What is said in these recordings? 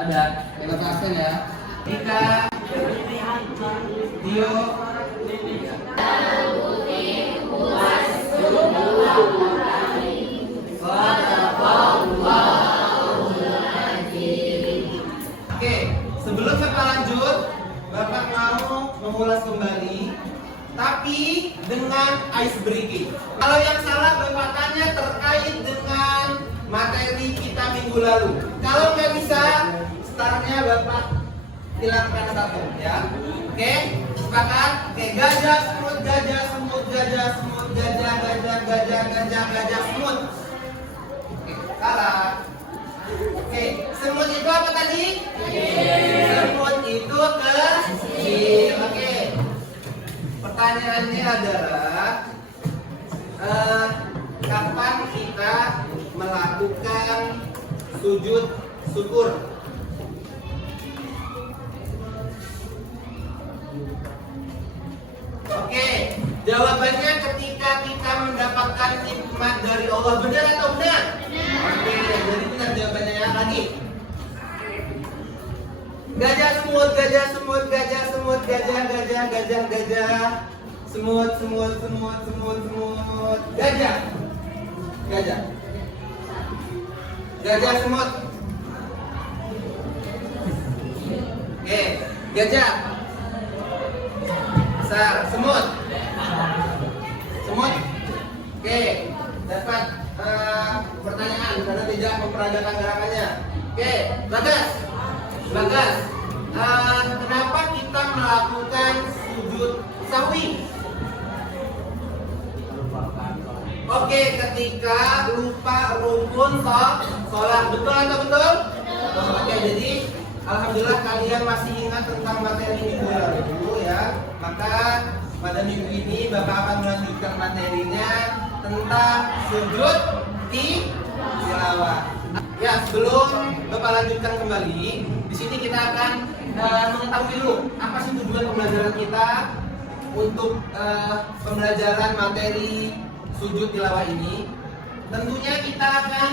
Ada, kita absen ya. Ika, Dio, Oke, sebelum Bapak lanjut, Bapak mau mengulas kembali, tapi dengan ice breaking. Kalau yang salah Bapak tanya terkait dengan materi kita minggu lalu. Kalau nggak bisa, startnya Bapak hilangkan satu, ya. Oke, sepakat? Oke, gajah, semut, gajah, semut, gajah, semut, gajah, gajah, gajah, gajah, gajah, semut. Oke, salah. Oke, semut itu apa tadi? Semut itu kecil. Oke. Pertanyaannya adalah kapan kita melakukan sujud syukur? Oke, jawabannya ketika kita mendapatkan nikmat dari Allah. Benar atau benar? Oke, jadi benar jawabannya ya. Lagi. Gajah, semut, gajah, semut, gajah, semut, gajah, gajah, gajah, gajah, semut, semut, semut, semut, semut, gajah, gajah, gajah, semut. Oke, gajah, besar, semut, semut. Oke, dapat pertanyaan karena tidak memperagakan gerakannya. Oke, Bagas, Bagas, kenapa kita melakukan sujud sahwi? Oke, ketika lupa rukun sholat. Betul atau betul? Oke, jadi alhamdulillah kalian masih ingat tentang materi minggu lalu ya. Maka pada minggu ini Bapak akan melanjutkan materinya tentang sujud tilawah. Ya, sebelum Bapak lanjutkan kembali, di sini kita akan mengetahui dulu apa sih tujuan pembelajaran kita untuk pembelajaran materi sujud tilawah ini. Tentunya kita akan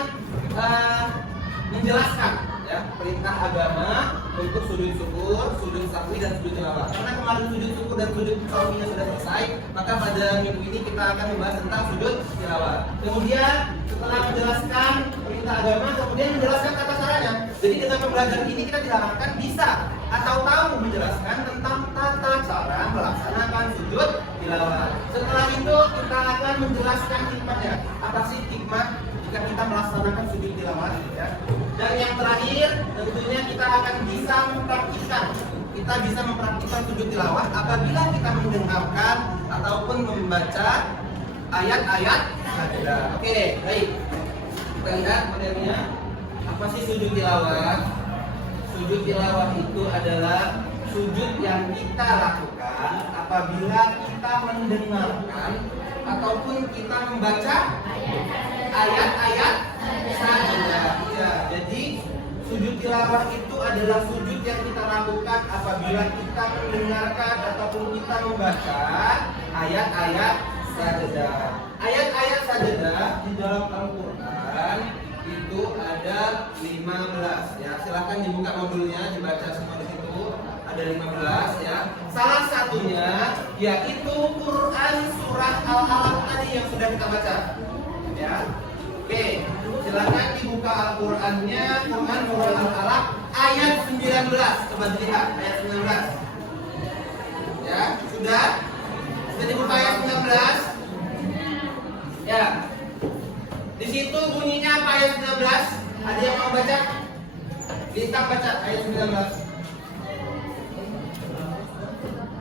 menjelaskan ya perintah agama untuk sujud syukur, sujud sahwi dan sujud tilawah. Karena kemarin sujud syukur dan sujud sahwinya sudah selesai, maka pada minggu ini kita akan membahas tentang sujud tilawah. Kemudian setelah menjelaskan perintah agama, kemudian menjelaskan tata caranya. Jadi dengan pembelajaran ini kita diharapkan bisa atau tahu menjelaskan tentang tata cara melaksanakan sujud tilawah. Setelah itu kita akan menjelaskan hikmahnya. Apa sih hikmah jika kita melaksanakan sujud tilawah? Ya. Dan yang terakhir tentunya kita akan bisa mempraktikkan. Kita bisa mempraktikkan sujud tilawah apabila kita mendengarkan ataupun membaca ayat-ayat sajadah. Oke, baik. Kita lihat materinya. Apa sih sujud tilawah? Sujud tilawah itu adalah sujud yang kita lakukan apabila kita mendengarkan ataupun kita membaca ayat-ayat sajadah. Ya, jadi sujud tilawah itu adalah sujud yang kita lakukan apabila kita mendengarkan ataupun kita membaca ayat-ayat sajadah. Ayat-ayat sajadah di dalam Al-Quran itu ada 15 ya. Silahkan dibuka modulnya, dibaca semua di situ. Ada 15 ya. Salah satunya yaitu Quran surat Al-Alaq tadi yang sudah kita baca. Ya. Oke, silakan dibuka Al-Qur'annya, Quran surat Al-Alaq ayat 19. Coba dilihat ayat 19. Ya, sudah? Sudah dibuka ayat 19? Ya. Di situ bunyinya apa ayat 19? Ada yang mau baca? Bintang baca ayat 19.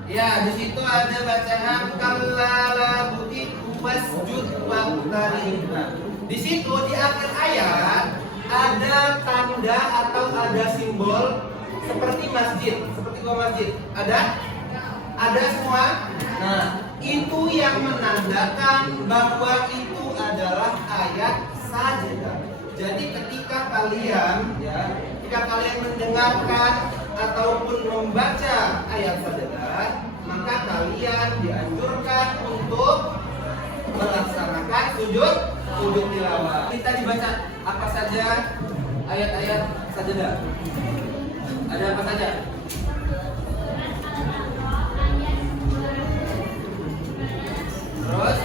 Ya, di situ ada bacaan kallala buti wasjud waqtarib. Nah, di situ di akhir ayat ada tanda atau ada simbol seperti masjid, seperti gua masjid. Ada semua. Nah, itu yang menandakan bahwa itu adalah ayat sajadah. Jadi ketika kalian mendengarkan ataupun membaca ayat sajadah, maka kalian dianjurkan untuk melaksanakan sujud tilawah. Kita dibaca apa saja ayat-ayat sajadah. Ada apa saja? Terus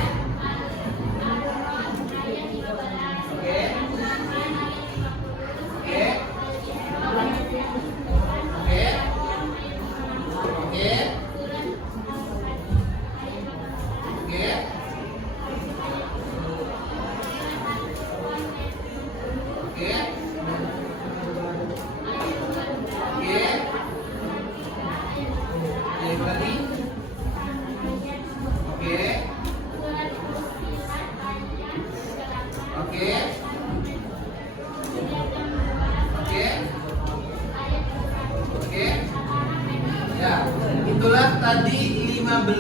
itulah tadi 15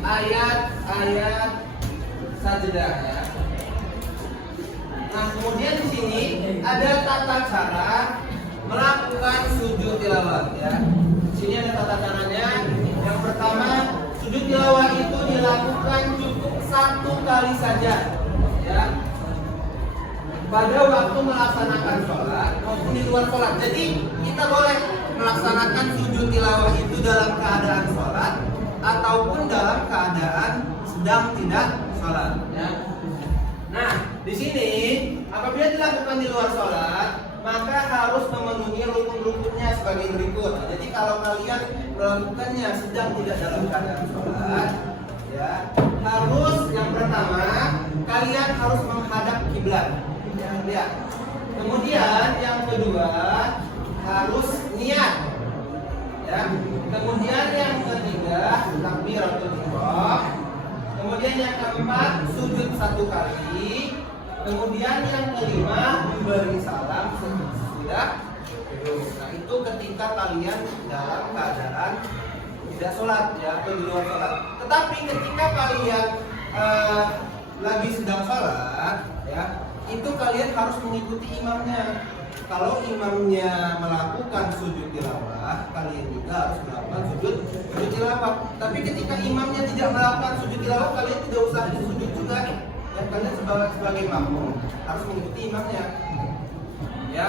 ayat sajadah ya. Nah, kemudian di sini ada tata cara melakukan sujud tilawah ya. Di sini ada tata caranya. Yang pertama, sujud tilawah itu dilakukan cukup 1 kali saja ya. Pada waktu melaksanakan sholat maupun di luar sholat. Jadi kita boleh melaksanakan sujud tilawah itu dalam keadaan sholat ataupun dalam keadaan sedang tidak sholat. Ya. Nah, di sini apabila dilakukan di luar sholat, maka harus memenuhi rukun-rukunnya sebagai berikut. Nah, jadi kalau kalian melakukannya sedang tidak dalam keadaan sholat, ya harus yang pertama kalian harus menghadap kiblat. Ya. Kemudian yang kedua harus niat. Ya. Kemudian yang ketiga takbiratul ihram. Kemudian yang keempat sujud 1 kali. Kemudian yang kelima memberi salam sesudah. Nah, itu ketika kalian dalam keadaan tidak sholat ya, atau di luar sholat. Tetapi ketika kalian lagi sedang sholat ya, itu kalian harus mengikuti imamnya. Kalau imamnya melakukan sujud tilawah, kalian juga harus melakukan sujud tilawah. Tapi ketika imamnya tidak melakukan sujud tilawah, kalian tidak usah sujud juga. Ya, kalian sebagai makmum harus mengikuti imamnya. Ya,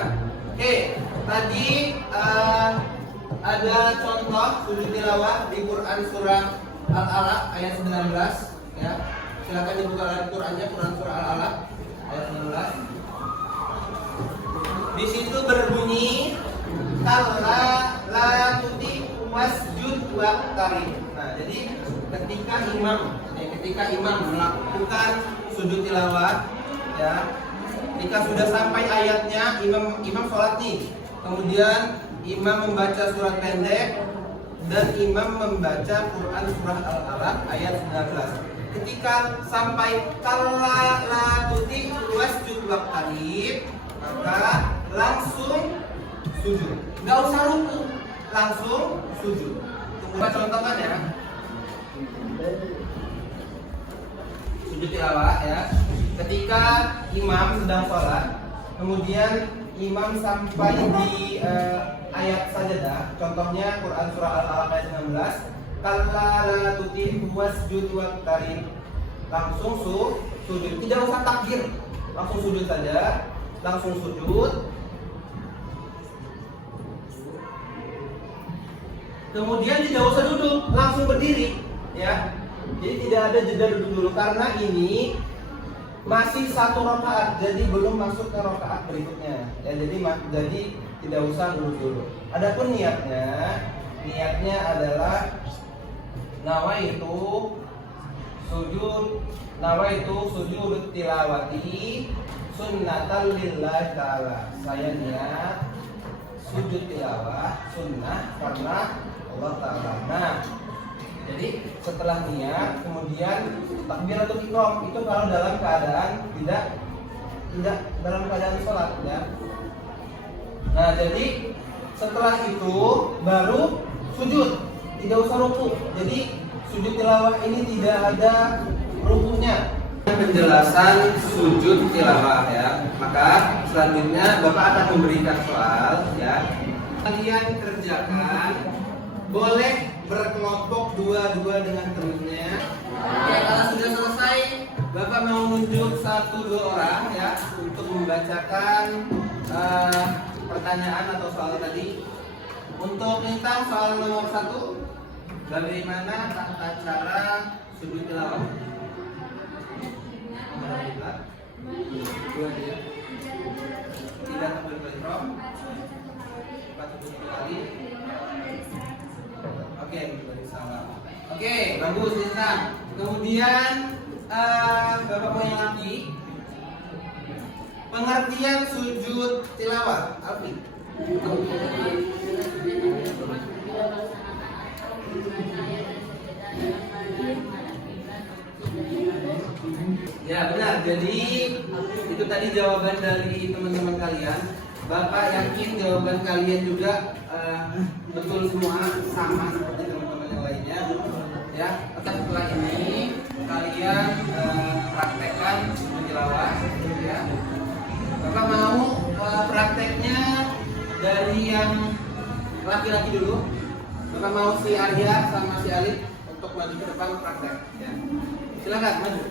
oke. Tadi ada contoh sujud tilawah di Quran surah Al-Alaq ayat 19. Ya, silakan dibuka Al-Qurannya, Quran surah Al-Alaq ayat 19. Di situ berbunyi kalla la tuti wasjud waqtarib. Nah, jadi ketika imam melakukan sujud tilawah ya, ketika sudah sampai ayatnya imam sholat nih. Kemudian imam membaca surat pendek dan imam membaca Quran surah Al-Alaq ayat 19. Ketika sampai kalla la tuti wasjud waqtarib, maka langsung sujud. Nggak usah ruku, langsung sujud. Coba contohkan ya. Sujud tilawah ya. Ketika imam sedang sholat, kemudian imam sampai di ayat sajadah, contohnya Quran surah Al-Alaq ayat 19, kalla la tuti wasjud waqtarib. Langsung sujud. Tidak usah takbir, langsung sujud saja. Langsung sujud. Kemudian tidak usah duduk, langsung berdiri ya. Jadi tidak ada jeda duduk dulu karena ini masih 1 rakaat, jadi belum masuk ke rakaat berikutnya. Ya, jadi tidak usah duduk dulu. Adapun niatnya adalah nawaitu sujud tilawati sunnatan lillahi ta'ala. Saya niat sujud tilawah sunnah karena Allah Ta'ala. Nah, jadi setelah niat kemudian takbiratul ihram itu kalau dalam keadaan tidak dalam keadaan sholat ya. Nah, jadi setelah itu baru sujud, tidak usah ruku. Jadi sujud tilawah ini tidak ada rukunya. Penjelasan sujud tilawah ya. Maka selanjutnya Bapak akan memberikan soal ya. Kalian kerjakan, boleh berkelompok dua-dua dengan temannya. Oke, kalau sudah selesai, Bapak mau menunjuk 1-2 orang ya untuk membacakan pertanyaan atau soal tadi. Untuk Lintang soal nomor 1, bagaimana tata cara sujud tilawah? Dua dia. Tidak takbiratul ihram. 4 kali. Oke, salah. Oke, bagus Lintang. Kemudian Bapak mau yang lagi. Pengertian sujud tilawah, Alfi. Ya benar, jadi itu tadi jawaban dari teman-teman kalian. Bapak yakin jawaban kalian juga betul semua, sama seperti teman-teman yang lainnya. Ya, setelah ini kalian praktekkan tilawah. Ya, Bapak mau prakteknya dari yang laki-laki dulu. Bapak mau si Arya sama si Alif untuk maju ke depan praktek. Ya. Silakan maju.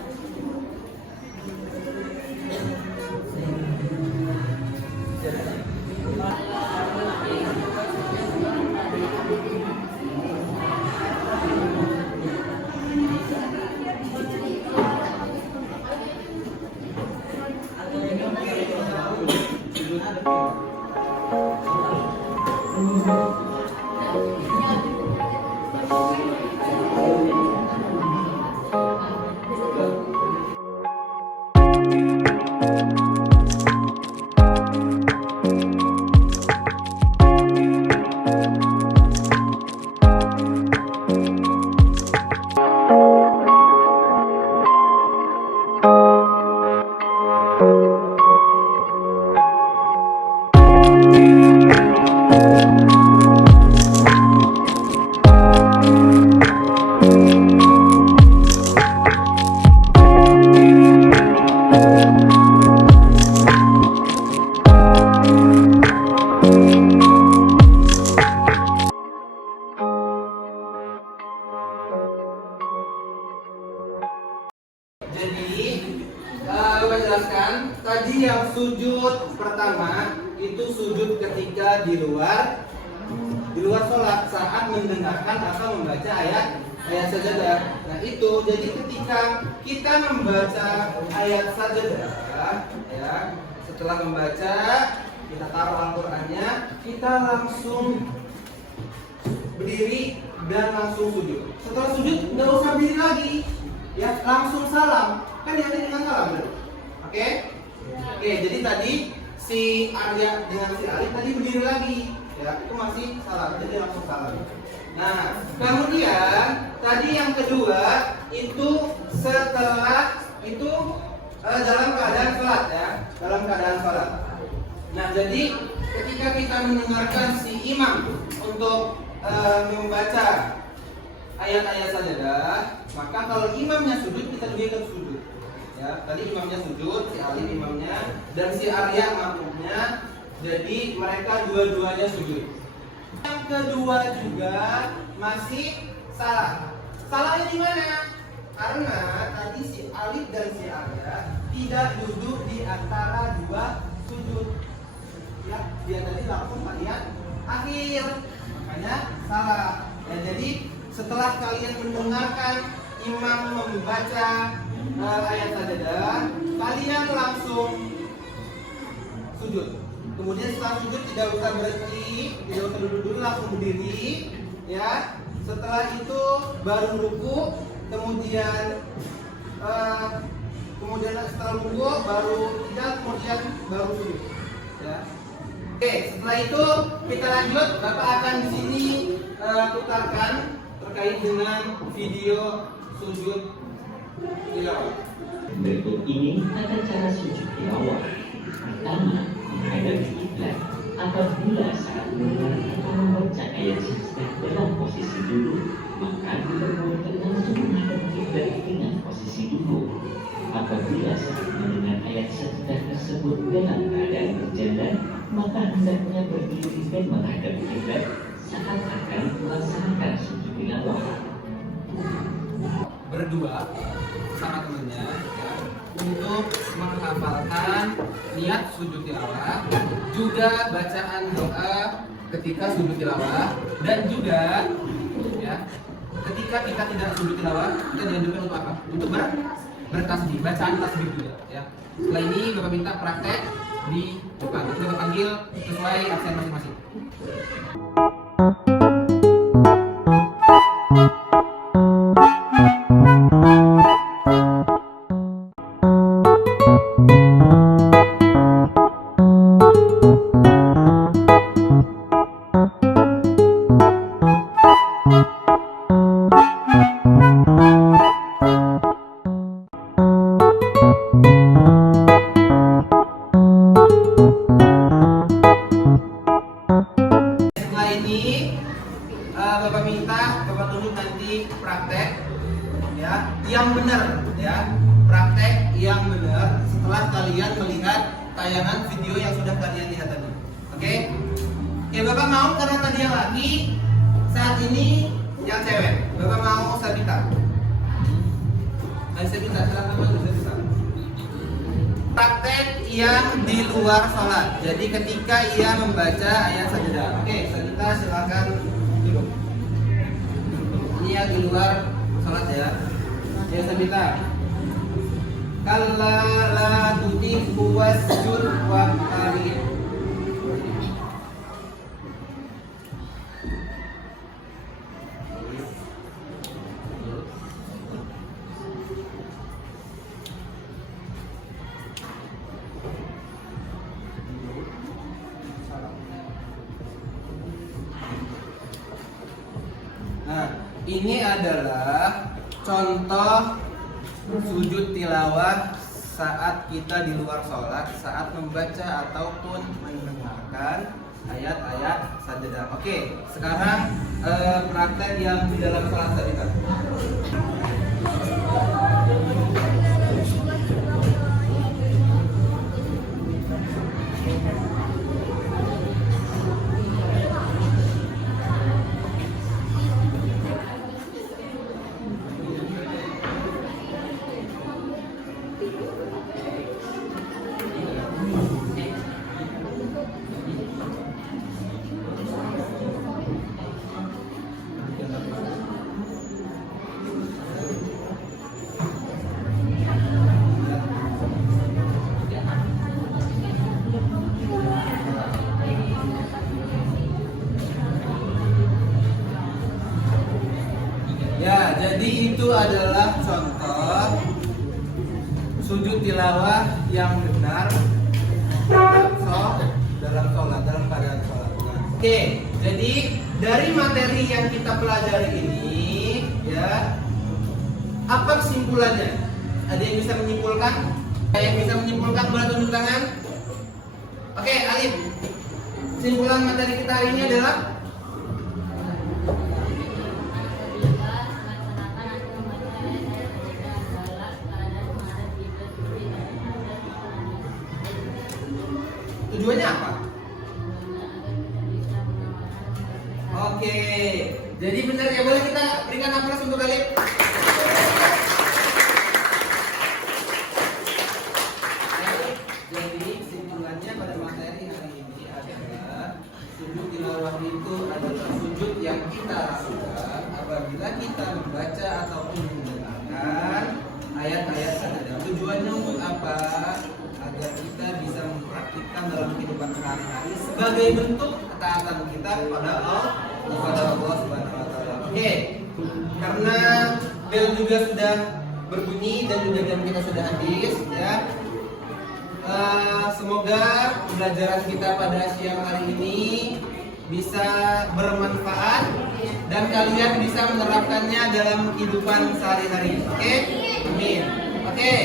Jelaskan tadi yang sujud pertama itu sujud ketika di luar sholat saat mendengarkan atau membaca ayat sajadah. Nah itu jadi ketika kita membaca ayat sajadah ya, setelah membaca kita taruh Al-Qur'annya, kita langsung berdiri dan langsung sujud. Setelah sujud nggak usah berdiri lagi ya, langsung salam. Kan diartikan dengan salam benar? Oke, jadi tadi si Arya dengan si Alif tadi berdiri lagi, ya itu masih salam, jadi langsung salam. Nah, kemudian tadi yang kedua itu setelah itu dalam keadaan sholat ya, dalam keadaan sholat. Nah, jadi ketika kita mendengarkan si imam untuk membaca ayat-ayat sajadah, maka kalau imamnya sujud kita juga ikut sujud. Ya, tadi imamnya sujud, si Alif imamnya, dan si Arya makmumnya. Jadi mereka dua-duanya sujud. Yang kedua juga masih salah. Salahnya di mana? Karena tadi si Alif dan si Arya tidak duduk di antara dua sujud. Ya, dia tadi langsung bagian akhir. Makanya salah. Ya, jadi setelah kalian mendengarkan imam membaca ayat sajadah, kalian langsung sujud. Kemudian setelah sujud tidak usah berhenti, tidak usah duduk, langsung berdiri. Ya, setelah itu baru ruku, kemudian kemudian setelah rukuk baru tidak, kemudian baru sujud. Ya. Oke, setelah itu kita lanjut. Bapak akan di sini putarkan terkait dengan video sujud tilawah. Berikut ini tata cara sujud tilawah. Pertama, menghadap kiblat. Apabila saat mendengar atau membaca ayat sajdah dalam posisi duduk, maka diperbolehkan langsung menghadap kiblat dengan posisi duduk. Apabila saat mendengar ayat sajdah tersebut dalam keadaan berjalan, maka hendaknya berdiri dan menghadap kiblat saat akan melaksanakan sujud tilawah. Berdua sama temannya ya, untuk menghafalkan niat sujud tilawah, juga bacaan doa ketika sujud tilawah, dan juga ya ketika kita tidak sujud tilawah kita dianjurkan untuk apa? Untuk bertasbih, bacaan tasbih juga ya. Setelah ini Bapak minta praktek di depan. Kita Bapak panggil sesuai absen masing-masing. Bapak minta, Bapak tunjuk nanti praktek ya, yang benar ya, praktek yang benar setelah kalian melihat tayangan video yang sudah kalian lihat tadi. Oke? Oke, Bapak mau karena tadi yang laki, saat ini yang cewek. Bapak mau Sabita. Ayo Sabita, silakan maju Sabita. Praktek yang di luar sholat. Jadi ketika ia membaca ayat sajdah. Oke, Sabita silakan duduk. Ini yang di luar sholat ya. Ya Sabita. Kalla la tuti'hu wasjud waqtarib. Nah, ini adalah contoh sujud tilawah saat kita di luar sholat, saat membaca ataupun mendengarkan ayat-ayat sajdah. Oke, sekarang praktek yang di dalam sholat tadi. Ya, jadi itu adalah contoh sujud tilawah yang benar dalam sholat, dalam keadaan sholat. Oke, jadi dari materi yang kita pelajari ini, ya, apa kesimpulannya? Ada yang bisa menyimpulkan? Ada yang bisa menyimpulkan? Boleh tunjuk tangan. Oke, Alif. Kesimpulan materi kita hari ini adalah tujuannya apa? Oke, jadi benar ya, boleh kita berikan aplaus untuk Alif. Jadi kesimpulannya pada materi hari ini adalah sujud tilawah itu adalah sujud yang kita lakukan apabila kita membaca ataupun mendengarkan ayat-ayat sajdah. Tujuannya untuk apa? Agar kita bisa mempraktikkan dalam kehidupan sehari-hari sebagai bentuk ketaatan kita kepada Allah Subhanahu wa taala. Oke. Karena bel juga sudah berbunyi dan juga jam kita sudah habis ya. Semoga pembelajaran kita pada siang hari ini bisa bermanfaat dan kalian bisa menerapkannya dalam kehidupan sehari-hari. Oke? Amin. Oke.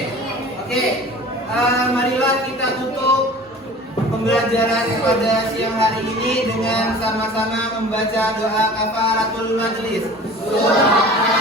Marilah kita tutup pembelajaran pada siang hari ini dengan sama-sama membaca doa kafaratul majlis. Subhanallah.